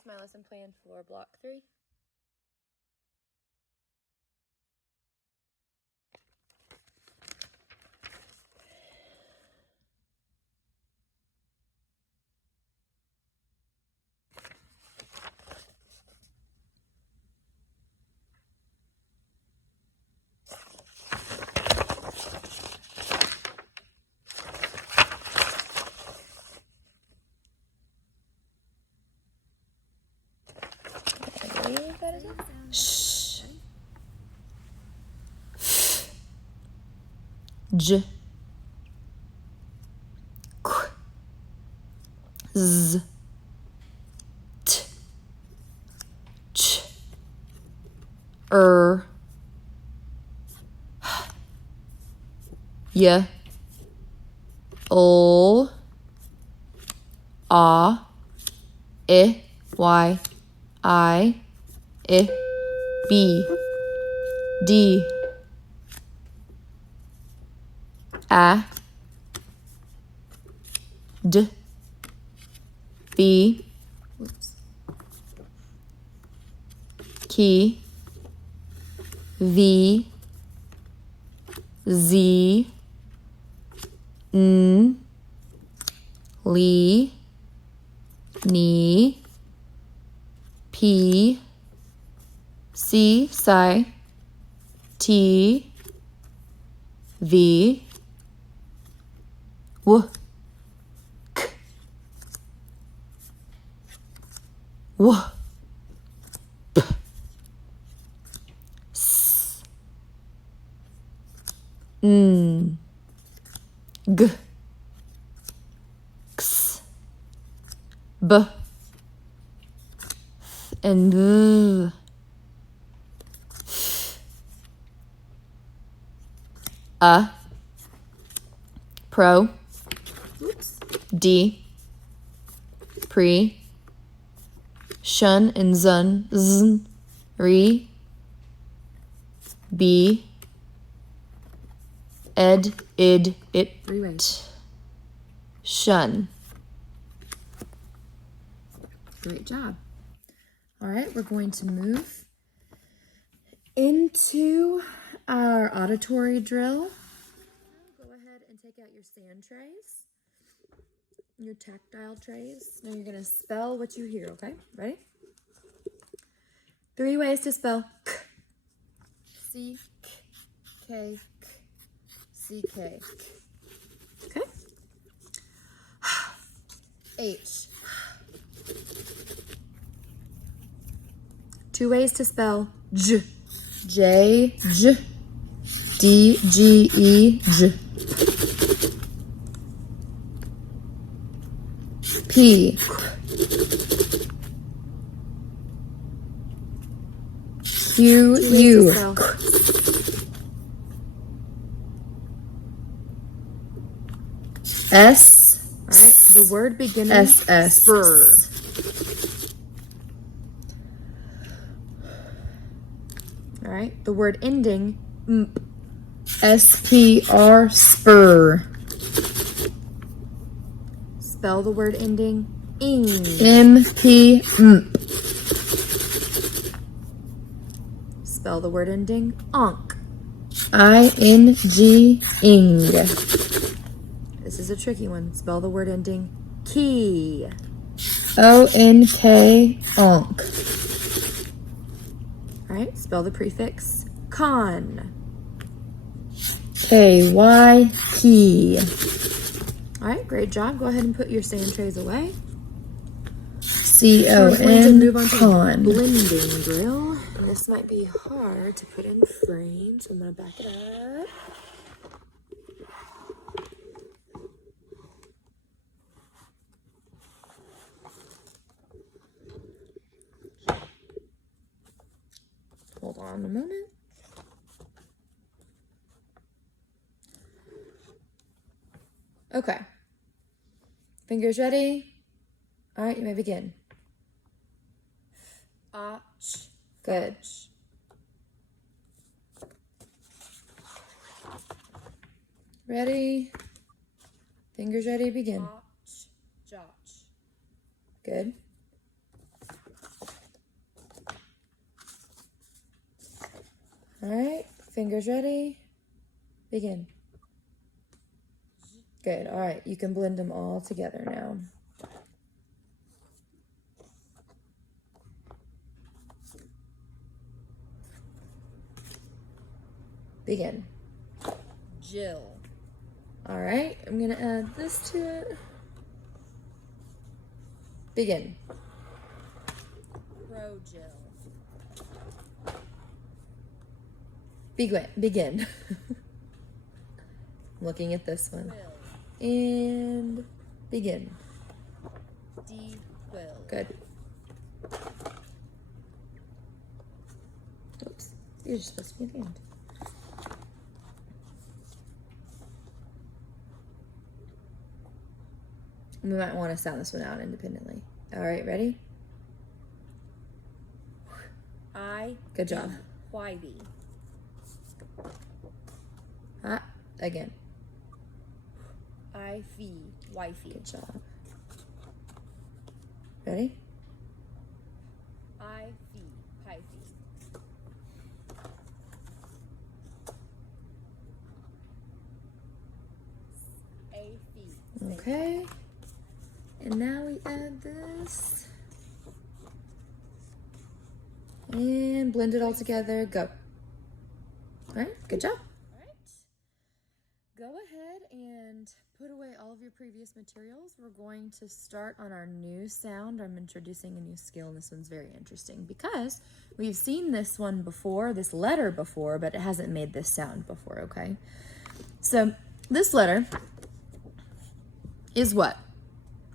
here's my lesson plan for block 3. Shh. J. K. Z. T. Ch. Y. O. A. I. Y. I. B. D. A. D. B. Key. V. Z. N. Li. Ni. P. C. Psi. T. V. W. K. W. B. S. N. G. X. B. And V. Pro. D. Pre. Shun and zun. Zn. Re. B. Ed. Id. It. Rewrite. Shun. Great job. All right, we're going to move into our auditory drill. Go ahead and take out your sand trays, your tactile trays. Now you're going to spell what you hear, okay? Ready? 3 ways to spell k. C, k, k, C, k. Okay? H. 2 ways to spell j. J, j. D, G, E, j. P. Q, U. S. All right, the word beginning S. spur. All right, the word ending mp. SPR, spur. Spell the word ending ing. MP, mp. Spell the word ending onk. ING, ing. This is a tricky one. Spell the word ending key. ONK, onk. All right, spell the prefix con. KY, key. All right, great job. Go ahead and put your sand trays away. CON, Move on to con. blending drill. And this might be hard to put in frame, so I'm gonna back it up. Hold on a moment. Okay. Fingers ready? All right, you may begin. Good. Ready? Fingers ready, begin. Good. All right, fingers ready. Begin. Good. All right, you can blend them all together now. Begin. Jill. All right, I'm gonna add this to it. Begin. Pro Jill. Begin. Looking at this one. Will. And begin. D. Will. Good. Oops. You're just supposed to be at the end. We might want to sound this one out independently. All right, ready? I. Good job. Whitey. Ah, again. I. Fee. Wifey. Good job. Ready? I. Fee. Pifey. A. Fee. Okay. And now we add this. And blend it all together. Go. All right, good job. All right. Go ahead and put away all of your previous materials. We're going to start on our new sound. I'm introducing a new skill, and this one's very interesting because we've seen this one before, this letter before, but it hasn't made this sound before, okay? So this letter is what?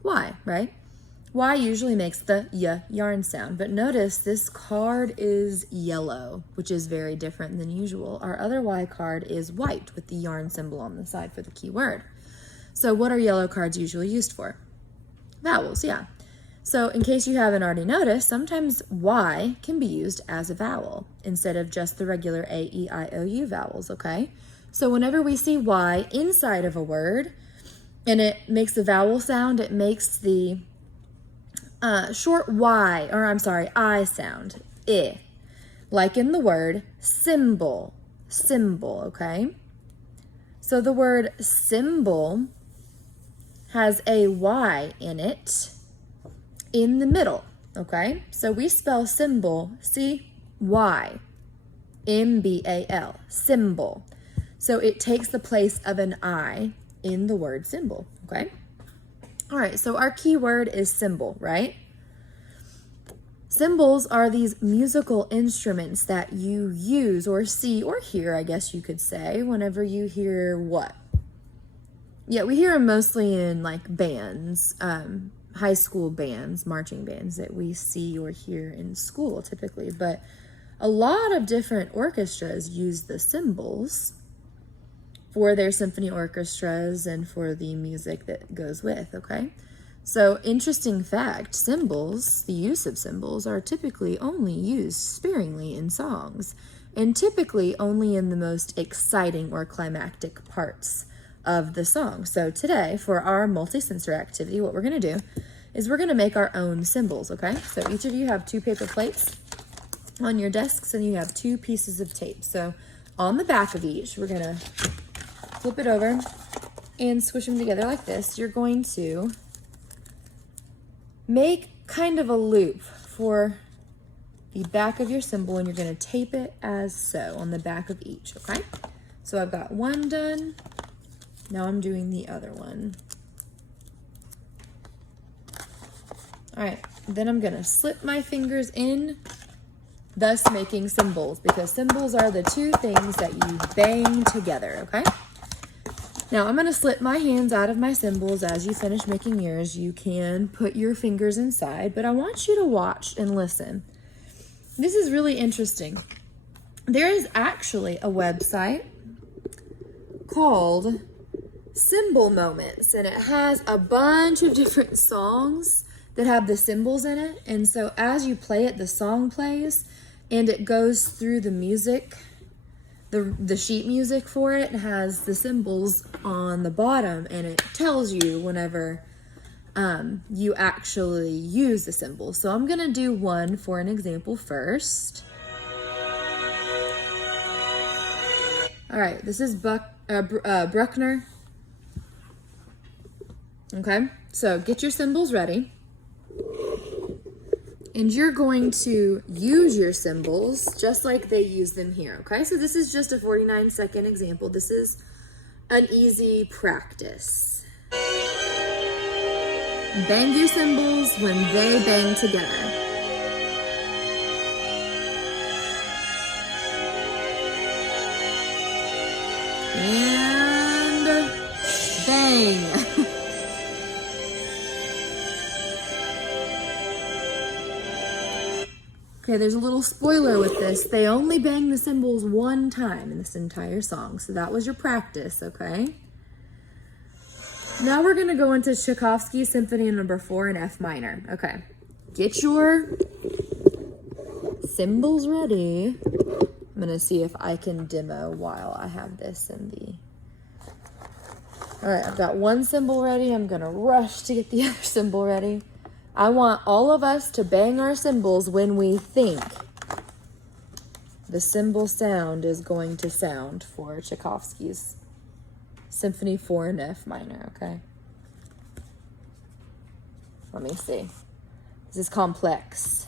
Y, right? Y usually makes the y yarn sound, but notice this card is yellow, which is very different than usual. Our other Y card is white with the yarn symbol on the side for the key word. So what are yellow cards usually used for? Vowels, yeah. So in case you haven't already noticed, sometimes Y can be used as a vowel instead of just the regular A, E, I, O, U vowels, okay? So whenever we see Y inside of a word, and it makes the vowel sound, it makes the short I sound, I, like in the word symbol, okay? So the word symbol has a Y in it in the middle, okay? So we spell symbol, C-Y, M-B-A-L, symbol. So it takes the place of an I in the word symbol, okay? All right, so our key word is symbol, right? Symbols are these musical instruments that you use or see or hear, I guess you could say, whenever you hear what? Yeah, we hear them mostly in like bands, high school bands, marching bands that we see or hear in school typically, but a lot of different orchestras use the cymbals for their symphony orchestras and for the music that goes with, okay? So, interesting fact, cymbals, the use of cymbals, are typically only used sparingly in songs, and typically only in the most exciting or climactic parts of the song. So today, for our multi-sensor activity, what we're gonna do is we're gonna make our own cymbals, okay? So each of you have 2 paper plates on your desks, and you have 2 pieces of tape. So on the back of each, we're gonna flip it over and squish them together like this. You're going to make kind of a loop for the back of your symbol, and you're going to tape it as so on the back of each, okay? So I've got one done. Now I'm doing the other one. All right, then I'm going to slip my fingers in, thus making symbols, because symbols are the 2 things that you bang together, okay? Now I'm going to slip my hands out of my symbols. As you finish making yours, you can put your fingers inside, but I want you to watch and listen. This is really interesting. There is actually a website called Symbol Moments, and it has a bunch of different songs that have the symbols in it. And so as you play it, the song plays and it goes through the music. The sheet music for it has the symbols on the bottom, and it tells you whenever you actually use the symbols. So I'm gonna do one for an example first. All right, this is Bruckner. Okay, so get your symbols ready. And you're going to use your symbols just like they use them here, okay? So this is just a 49-second example. This is an easy practice. Bang your cymbals when they bang together. And bang. Okay, there's a little spoiler with this. They only bang the cymbals one time in this entire song. So that was your practice, okay? Now we're gonna go into Tchaikovsky's Symphony No. 4 in F minor. Okay, get your cymbals ready. I'm gonna see if I can demo while I have this in the... All right, I've got one cymbal ready. I'm gonna rush to get the other cymbal ready. I want all of us to bang our cymbals when we think the cymbal sound is going to sound for Tchaikovsky's Symphony 4 in F minor, okay? Let me see. This is complex.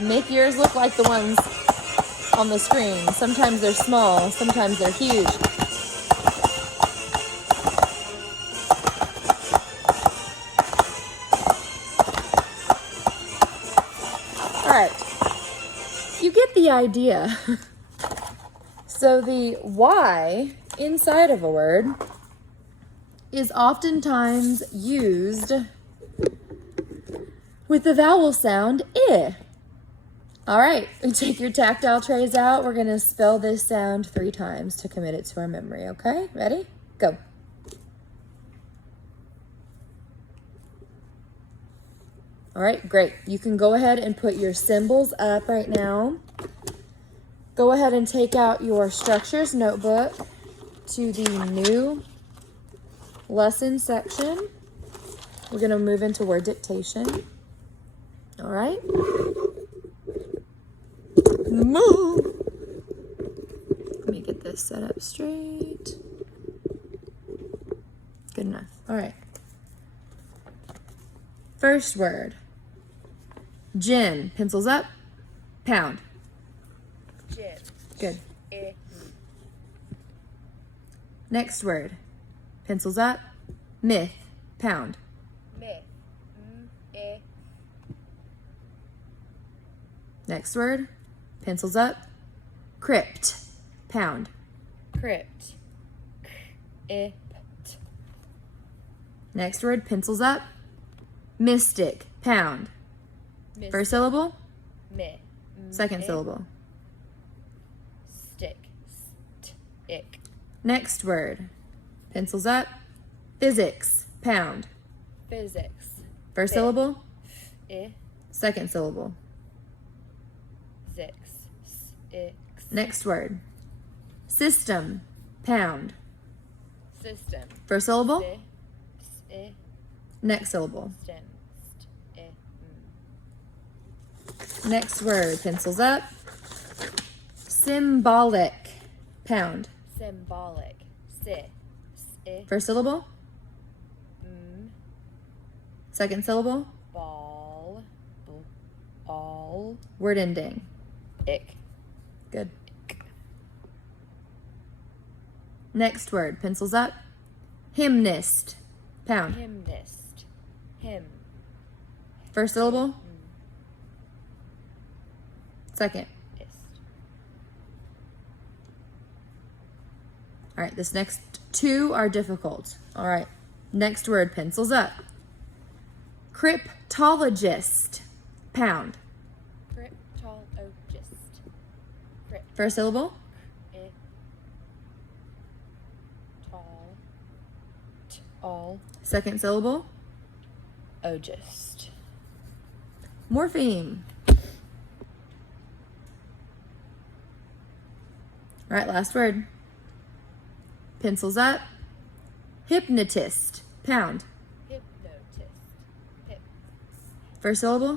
Make yours look like the ones on the screen. Sometimes they're small, sometimes they're huge. All right, you get the idea. So the Y inside of a word is oftentimes used with the vowel sound I. All right, take your tactile trays out. We're gonna spell this sound 3 times to commit it to our memory, okay? Ready? Go. All right, great. You can go ahead and put your symbols up right now. Go ahead and take out your structures notebook to the new lesson section. We're gonna move into word dictation. All right. Move. Let me get this set up straight. Good enough. All right. First word. Gin. Pencils up. Pound. Gin. Good. I. Next word. Pencils up. Myth. Pound. Myth. I. Next word. Pencils up. Crypt. Pound. Crypt. I. Next word. Pencils up. Mystic. Pound. First syllable. Myth. Second syllable. Stick. Stick. Next word. Pencils up. Physics. Pound. Physics. First Fi- syllable. I. Second syllable. Six. Six. Next word. System. Pound. System. First syllable. I. Next syllable. Stem. I. Next word. Pencils up. Symbolic. Pound. Symbolic. Si. I. First syllable. Second syllable. Ball. All. Word ending. Ick. Good. Next word. Pencils up. Hymnist. Pound. Hymnist. Hymn. First syllable. Second. Ist. All right, this next 2 are difficult. All right, next word, pencils up. Cryptologist. Pound. Cryptologist. Crypt. First syllable. I. Tall. All. Second syllable. Ogist. Morpheme. All right, last word. Pencils up. Hypnotist. Pound. Hypnotist. Hip. First syllable.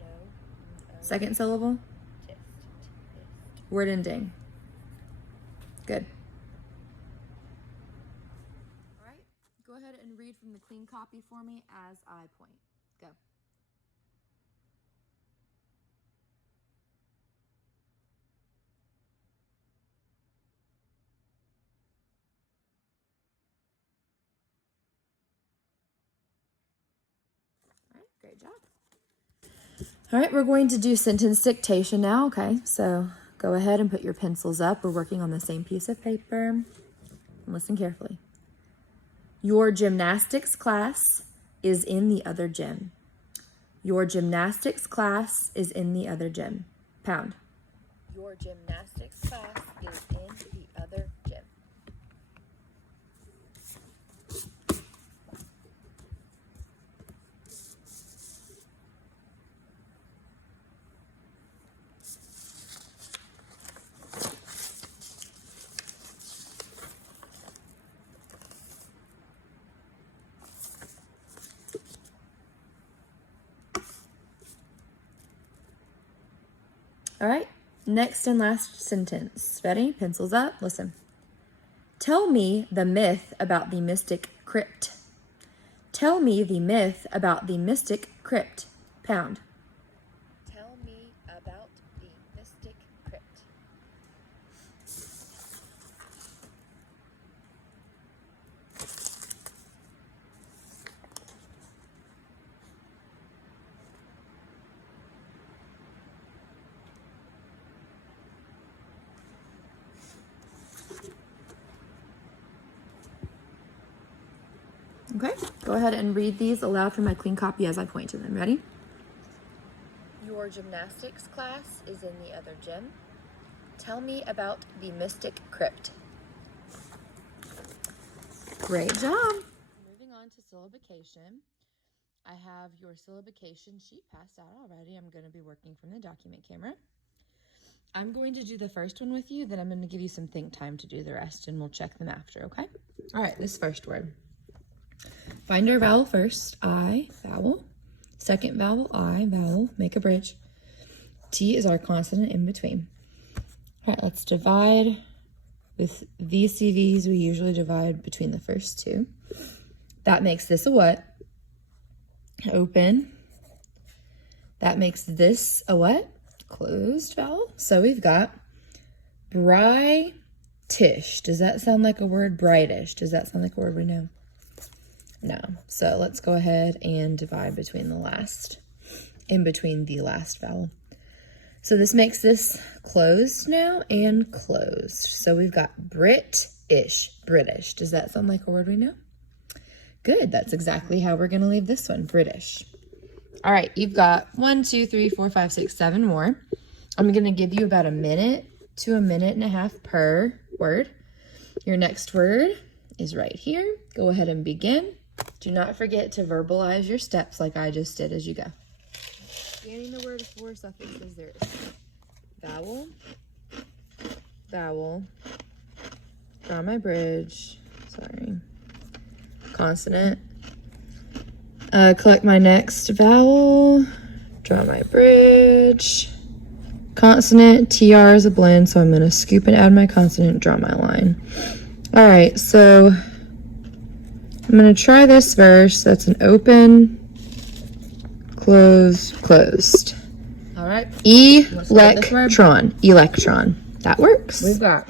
No. Second syllable. Tist. Word ending. Good. All right, go ahead and read from the clean copy for me as I point. Go. All right, great job. All right, we're going to do sentence dictation now, okay? So go ahead and put your pencils up. We're working on the same piece of paper. And listen carefully. Your gymnastics class is in the other gym. Your gymnastics class is in the other gym. Pound. Your gymnastics class is in the other gym. All right, next and last sentence. Ready? Pencils up. Listen. Tell me the myth about the mystic crypt. Tell me the myth about the mystic crypt. Pound. Tell me about the mystic crypt. Okay, go ahead and read these aloud from my clean copy as I point to them. Ready? Your gymnastics class is in the other gym. Tell me about the mystic crypt. Great job. Moving on to syllabication. I have your syllabication sheet passed out already. I'm going to be working from the document camera. I'm going to do the first one with you, then I'm going to give you some think time to do the rest, and we'll check them after, okay? All right, this first word. Find our vowel first. I, vowel. Second vowel, I, vowel. Make a bridge. T is our consonant in between. All right, let's divide. With VCVs, we usually divide between the first two. That makes this a what? Open. That makes this a what? Closed vowel. So we've got brightish. Does that sound like a word? Brightish. Does that sound like a word we know? No. So let's go ahead and divide between the last, in between the last vowel. So this makes this closed now and closed. So we've got British. British. Does that sound like a word we know? Good. That's exactly how we're going to leave this one. British. All right. You've got 1, 2, 3, 4, 5, 6, 7 more. I'm going to give you about a minute to a minute and a half per word. Your next word is right here. Go ahead and begin. Do not forget to verbalize your steps like I just did as you go. Scanning the word 4 suffixes there is vowel, vowel, draw my bridge, sorry, consonant, collect my next vowel, draw my bridge, consonant, TR is a blend, so I'm going to scoop and add my consonant, draw my line. All right, so I'm going to try this verse. That's an open, closed, closed. All right. Electron. Electron. That works. We've got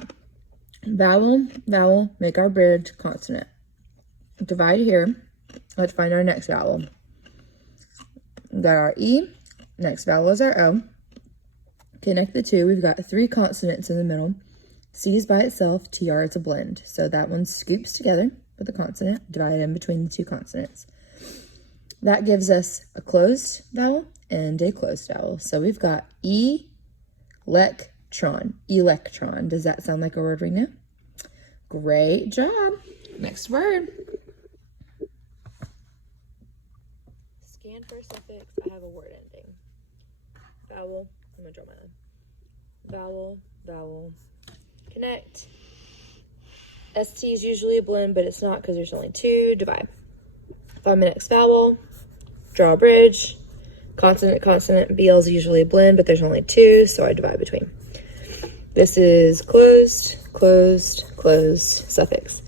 vowel, vowel, make our bridge, consonant. Divide here. Let's find our next vowel. We've got our E. Next vowel is our O. Connect the two. We've got 3 consonants in the middle. C is by itself. TR is a blend. So that one scoops together with a consonant. Divide in between the 2 consonants. That gives us a closed vowel and a closed vowel. So we've got electron. Electron. Does that sound like a word we know? Great job. Next word. scan for a suffix. I have a word ending. Vowel. I'm gonna draw my own. Vowel, vowel. Connect. ST is usually a blend, but it's not because there's only two. Divide. Find my next vowel. Draw a bridge. Consonant, consonant. BL is usually a blend, but there's only two, so I divide between. This is closed, closed, closed, suffix.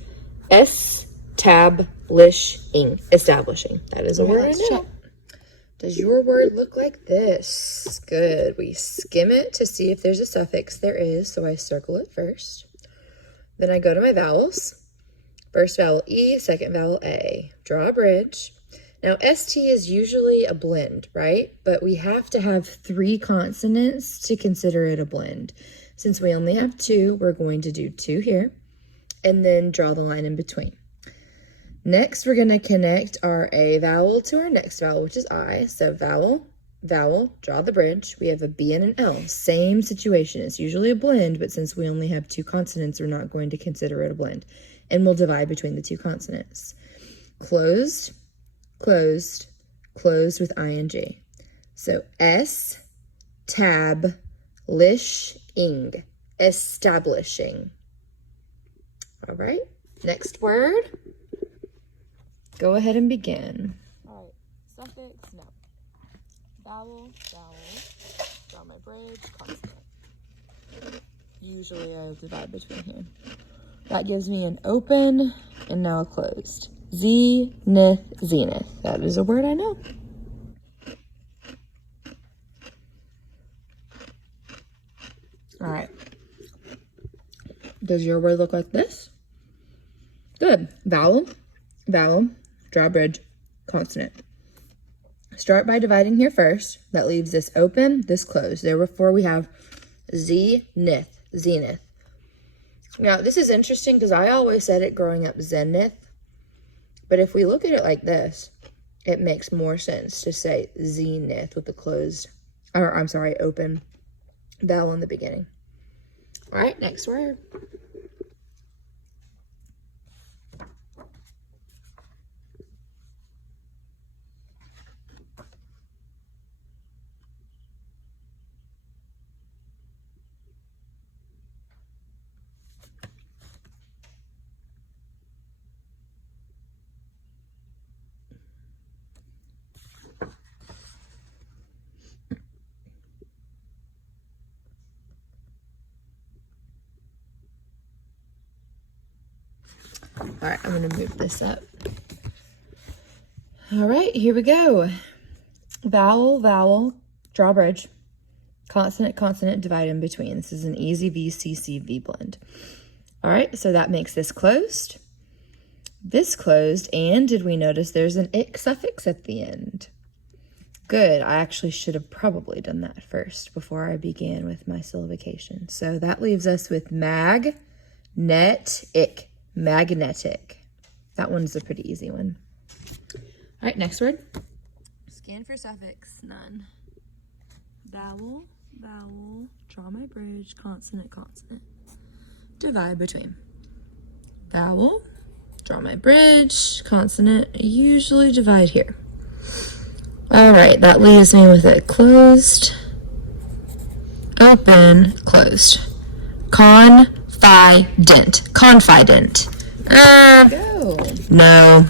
Establishing. Establishing. That is a word I know. Does your word look like this? Good. We skim it to see if there's a suffix. There is, so I circle it first. Then I go to my vowels. First vowel E, second vowel A. Draw a bridge. Now, ST is usually a blend, right? But we have to have 3 consonants to consider it a blend. Since we only have 2, we're going to do 2 here, and then draw the line in between. Next, we're going to connect our A vowel to our next vowel, which is I. So vowel, vowel, draw the bridge. We have a B and an L. Same situation. It's usually a blend, but since we only have 2 consonants, we're not going to consider it a blend. And we'll divide between the 2 consonants. Closed, closed, closed with ing. So S, tab, lish, ing, establishing. All right, next word. Go ahead and begin. All right, suffix, no. Vowel, vowel, draw my bridge, consonant. Usually I divide between here. That gives me an open and now a closed. Zenith, zenith. That is a word I know. All right. Does your word look like this? Good. Vowel, vowel, draw bridge, consonant. Start by dividing here first. That leaves this open, this closed. Therefore, we have zenith, zenith. Now, this is interesting because I always said it growing up zenith. But if we look at it like this, it makes more sense to say zenith with the closed, or I'm sorry, open vowel in the beginning. All right, next word. All right, I'm going to move this up. All right, here we go. Vowel, vowel, draw bridge. Consonant, consonant, divide in between. This is an easy VCCV blend. All right, so that makes this closed, and did we notice there's an ick suffix at the end? Good. I actually should have probably done that first before I began with my syllabication. So that leaves us with mag, net, ick. Magnetic. That one's a pretty easy one. All right, next word. Scan for suffix, none. Vowel, vowel, draw my bridge, consonant, consonant. Divide between. Vowel, draw my bridge, consonant, usually divide here. All right, that leaves me with a closed, open, closed. Confident. Confident. No.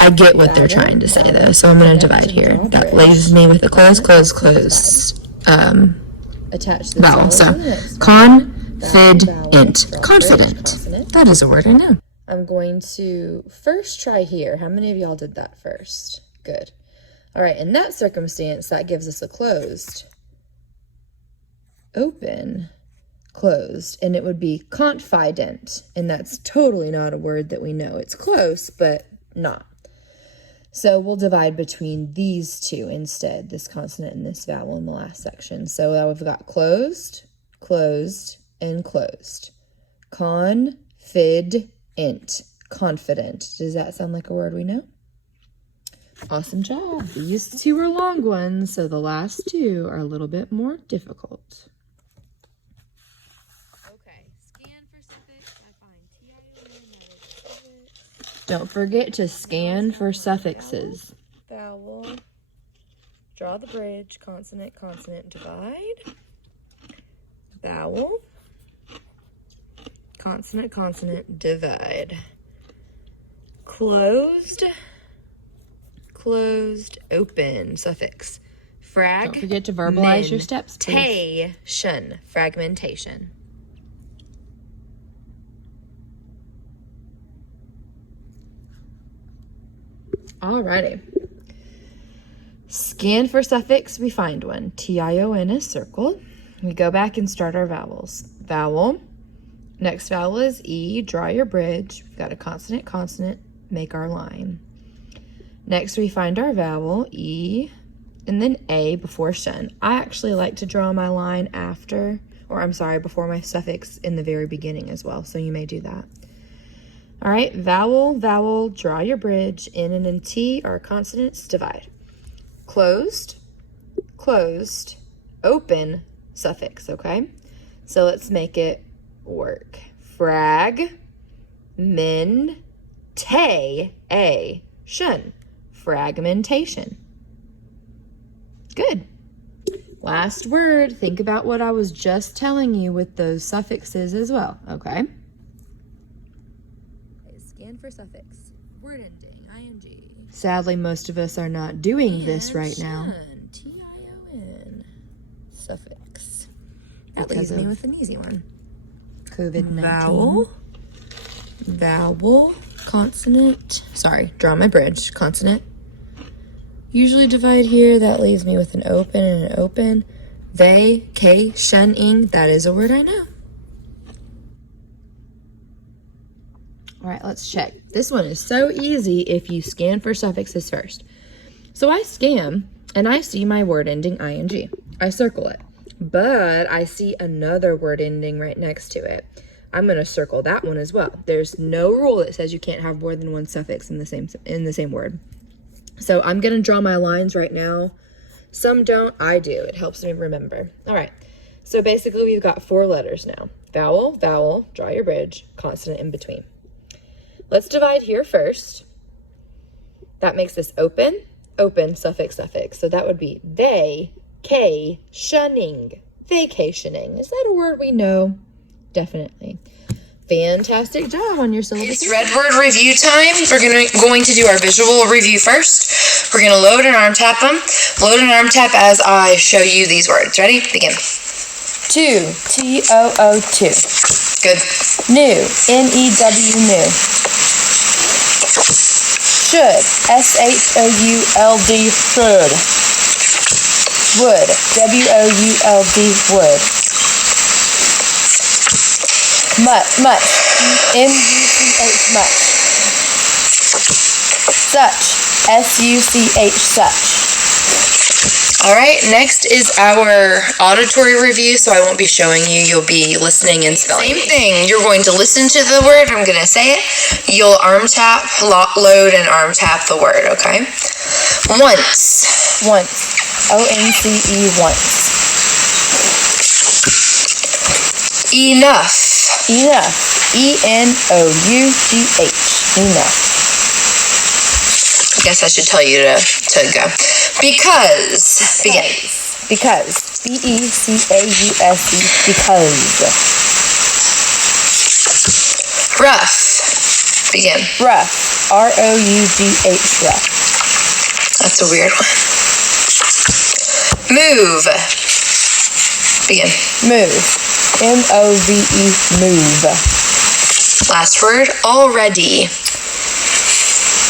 I get what they're trying to say though, so I'm going to divide here. That leaves me with a close, close, close vowel. So, confident. Confident. That is a word I know. I'm going to first try here. How many of y'all did that first? Good. All right, in that circumstance, that gives us a closed, open, closed, and it would be confident, and that's totally not a word that we know. It's close, but not. So we'll divide between these two instead, this consonant and this vowel in the last section. So now we've got closed, closed, and closed. Confident, confident. Does that sound like a word we know? Awesome job. These 2 are long ones, so the last 2 are a little bit more difficult. Don't forget to scan for suffixes. Vowel, Draw the bridge. Consonant, consonant, divide. Vowel. Consonant, consonant, divide. Closed, closed, open, suffix. Don't forget to verbalize your steps, please. Fragmentation, fragmentation. Alrighty. Scan for suffix, we find one. T-I-O-N is circled. We go back and start our vowels. Vowel. Next vowel is E. Draw your bridge. We've got a consonant, consonant, make our line. Next we find our vowel, E, and then A before shun. I actually like to draw my line after, or I'm sorry, before my suffix in the very beginning as well, so you may do that. All right, vowel, vowel, draw your bridge. N and then T are consonants, divide. Closed, closed, open, suffix, okay? So let's make it work. Frag, min, tay, a, shun. Fragmentation. Good. Last word. Think about what I was just telling you with those suffixes as well, okay? Scan for suffix. Word ending, ing. Sadly, most of us are not doing this right now. T-I-O-N. Suffix. That leaves me with an easy one. COVID-19. Vowel. Vowel. Consonant. Sorry, draw my bridge. Consonant. Usually divide here. That leaves me with an open and an open. Vacationing. That is a word I know. All right, let's check. This one is so easy if you scan for suffixes first. So I scan and I see my word ending ing. I circle it, but I see another word ending right next to it. I'm going to circle that one as well. There's no rule that says you can't have more than one suffix in the same word. So I'm going to draw my lines right now. Some don't, I do. It helps me remember. All right. So basically we've got 4 letters now. Vowel, vowel, draw your bridge, consonant in between. Let's divide here first. That makes this open, open, suffix, suffix. So that would be vacationing, vacationing. Is that a word we know? Definitely. Fantastic job on your syllabus. It's red word review time. We're going to do our visual review first. We're going to load and arm tap them. Load and arm tap as I show you these words. Ready? Begin. Two, T-O-O-2. Good. New, N-E-W, new. Should, S-H-O-U-L-D, should. Would, W-O-U-L-D, would. Much, M-U-C-H, much. Such, S-U-C-H, such. All right, next is our auditory review, so I won't be showing you. You'll be listening and spelling. Same thing. You're going to listen to the word. I'm going to say it. You'll arm tap, load, and arm tap the word, okay? Once. Once. O-N-C-E, once. Enough. Enough. E-N-O-U-G-H. Enough. I guess I should tell you to go. Because. Begin. Because. B-E-C-A-U-S-E. Because. Rough. Begin. Rough. R-O-U-G-H. Rough. That's a weird one. Move. Begin. Move. M-O-V-E. Move. Last word. Already.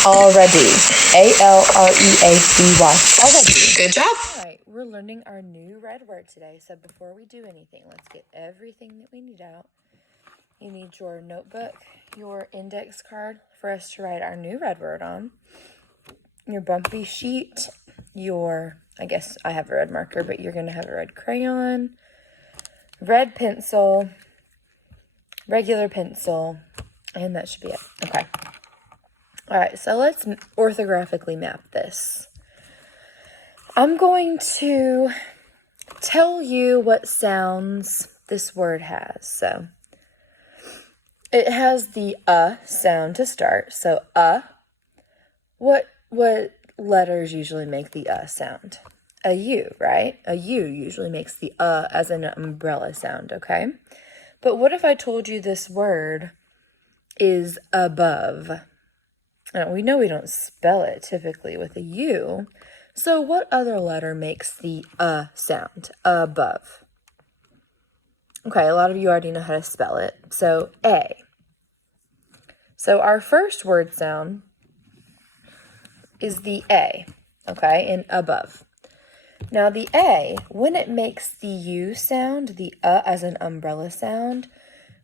Already. A-L-R-E-A-D-Y. Already. Good job. All right, we're learning our new red word today. So before we do anything, let's get everything that we need out. You need your notebook, your index card for us to write our new red word on, your bumpy sheet, I guess I have a red marker, but you're going to have a red crayon, red pencil, regular pencil, and that should be it. Okay. All right, so let's orthographically map this. I'm going to tell you what sounds this word has. So it has the sound to start. So what letters usually make the sound? a U, right? A U usually makes the as an umbrella sound, okay? But what if I told you this word is above? Now, we know we don't spell it typically with a U. So what other letter makes the sound? Above. Okay, a lot of you already know how to spell it. So A. So our first word sound is the A, okay, in above. Now the A, when it makes the U sound, the as an umbrella sound,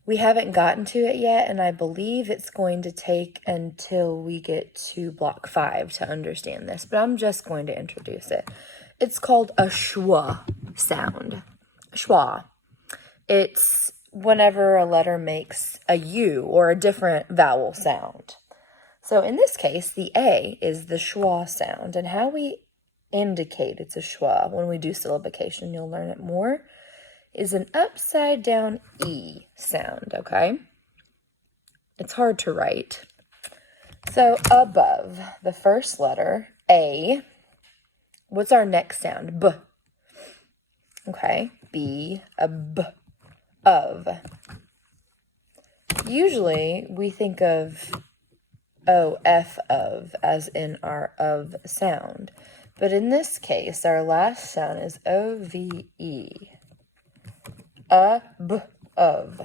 we haven't gotten to it yet, and I believe it's going to take until we get to block 5 to understand this, but I'm just going to introduce it. It's called a schwa sound. Schwa. It's whenever a letter makes a U or a different vowel sound. So in this case, the A is the schwa sound, and how we indicate it's a schwa when we do syllabication, you'll learn it more, is an upside down E sound, okay? It's hard to write. So above, the first letter, A, what's our next sound? B. Okay, B, a B, of. Usually we think of O-F of as in our of sound. But in this case, our last sound is O-V-E. A-B of.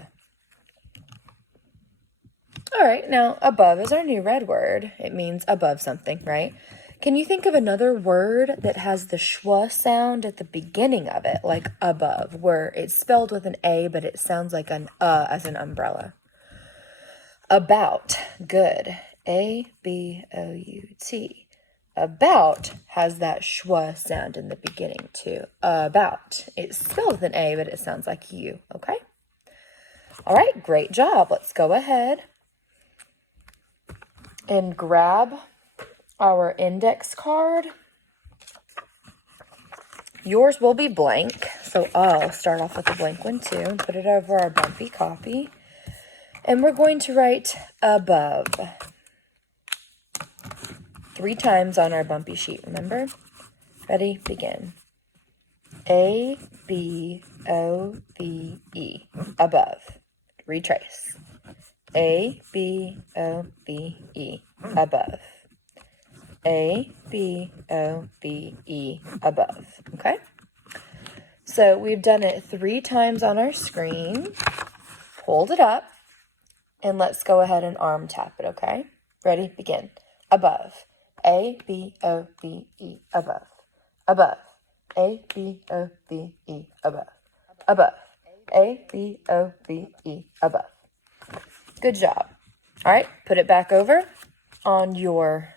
All right, now above is our new red word. It means above something, right? Can you think of another word that has the schwa sound at the beginning of it, like above, where it's spelled with an A, but it sounds like an as an umbrella? About. Good. A-B-O-U-T. About has that schwa sound in the beginning too. About. It's spelled with an A, but it sounds like U, okay? All right, great job. Let's go ahead and grab our index card. Yours will be blank, so I'll start off with a blank one too and put it over our bumpy copy. And we're going to write above 3 times on our bumpy sheet, remember? Ready? Begin. A-B-O-V-E, above. Retrace. A-B-O-V-E, above. A-B-O-V-E, above. Okay? So we've done it 3 times on our screen. Hold it up. And let's go ahead and arm tap it, okay? Ready? Begin. Above. A-B-O-V-E, above. Above. A-B-O-V-E, above. Above. A-B-O-V-E, above. Good job. All right, put it back over on your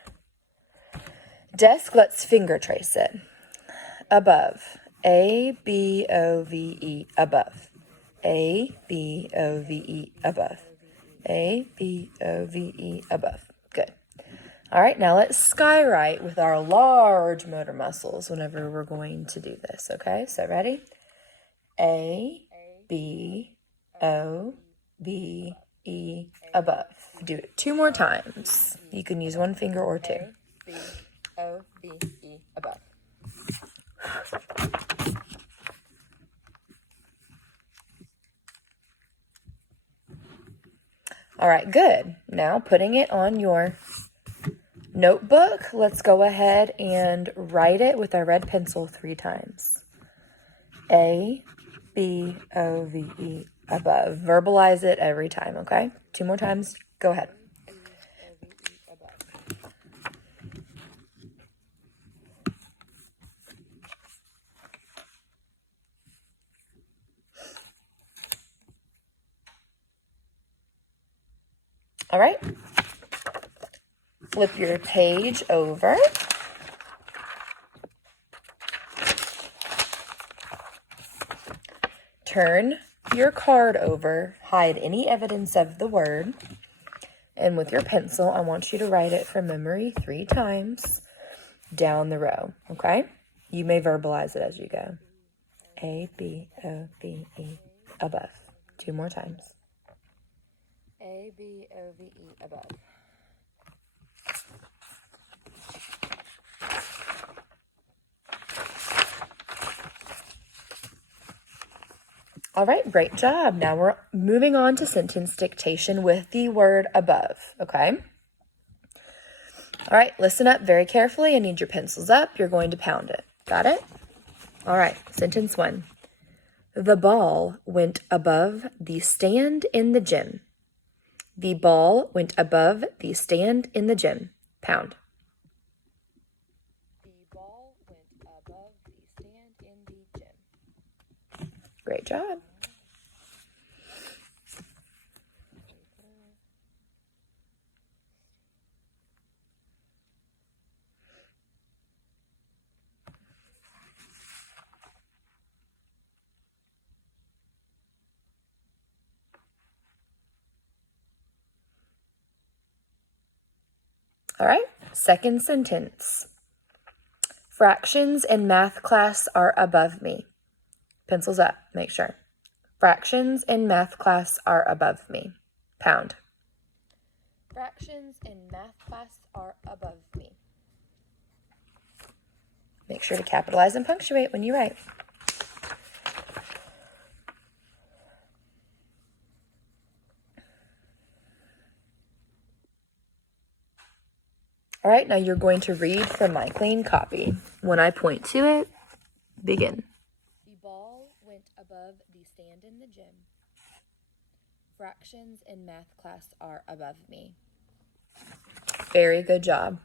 desk. Let's finger trace it. Above. A-B-O-V-E, above. A-B-O-V-E, above. A-B-O-V-E, above. Good. All right, now let's skywrite with our large motor muscles whenever we're going to do this, okay? So ready? A-B-O-V-E, above. Do it 2 more times. You can use 1 finger or 2. A-B-O-V-E, above. All right, good. Now putting it on your notebook, let's go ahead and write it with our red pencil 3 times. A-B-O-V-E, above. Verbalize it every time, okay? 2 more times. Go ahead. All right. Flip your page over. Turn your card over. Hide any evidence of the word. And with your pencil, I want you to write it from memory 3 times down the row, okay? You may verbalize it as you go. A-B-O-V-E, above. 2 more times. A-B-O-V-E, above. All right, great job. Now we're moving on to sentence dictation with the word above, okay? All right, listen up very carefully. I need your pencils up. You're going to pound it. Got it? All right, sentence 1. The ball went above the stand in the gym. The ball went above the stand in the gym. Pound. The ball went above the stand in the gym. Great job. All right, second sentence. Fractions in math class are above me. Pencils up, make sure. Fractions in math class are above me. Pound. Fractions in math class are above me. Make sure to capitalize and punctuate when you write. All right, now you're going to read from my clean copy. When I point to it, begin. The ball went above the stand in the gym. Fractions in math class are above me. Very good job.